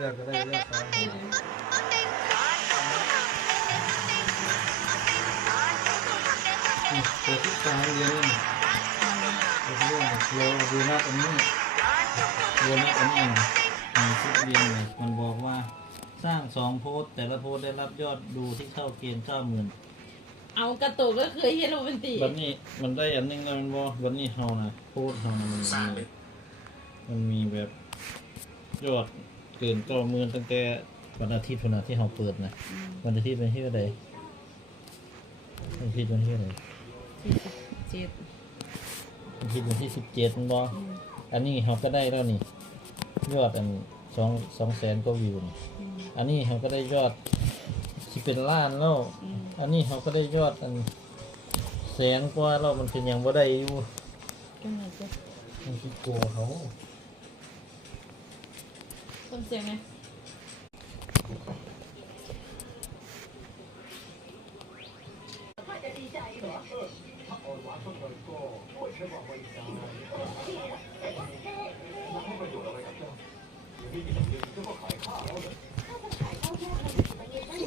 ลือกก็ได้เลือกสองแต่ที่สามเดือนเรื่องเราดูหน้าตรงนี้ดูหน้าตรงนี้ชุดเรียนเลยมันบอกว่าสร้าง2 โพสต์แต่ละโพสต์ได้รับยอดดูที่เข้าเกณฑ์ 90,000เอากระตุกก็เคยเห็นโรแมนติกวันนี้มันได้อันนึงแล้วมันบอกวันนี้เฮานะโพสต์เฮานะมันมีแบบยอดเกิน90,000ตั้งแต่วันอาทิตย์ที่เฮาเปิดนะวันอาทิตย์เป็นที่ใดวันอาทิตย์วันที่ใด47วันอาทิตย์วันที่17มันบอกอันนี้เฮาก็ได้แล้วนี่ยอดอัน200,000 กว่าวิวนี่อันนี้เฮาก็ได้ยอดสิเป็นล้านแล้วอันนี้เฮาก็ได้ยอดอัน100,000 กว่าแล้วมันเป็นยังบ่ได้อยู่ก็ไหนจะมันคิดกลัวเขาต้นเสียงไหม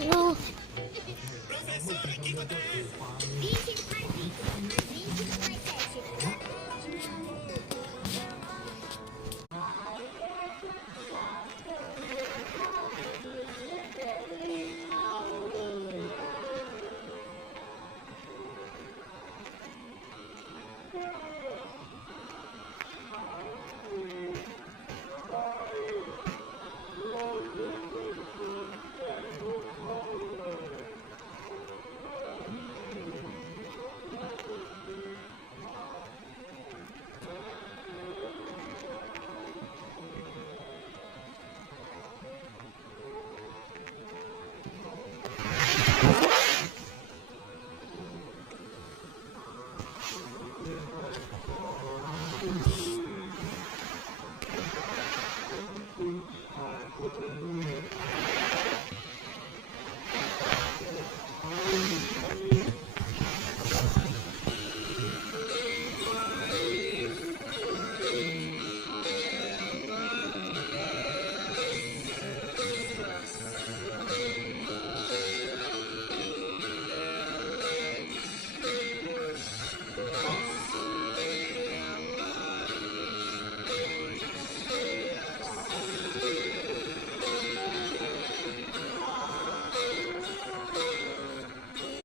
โอ้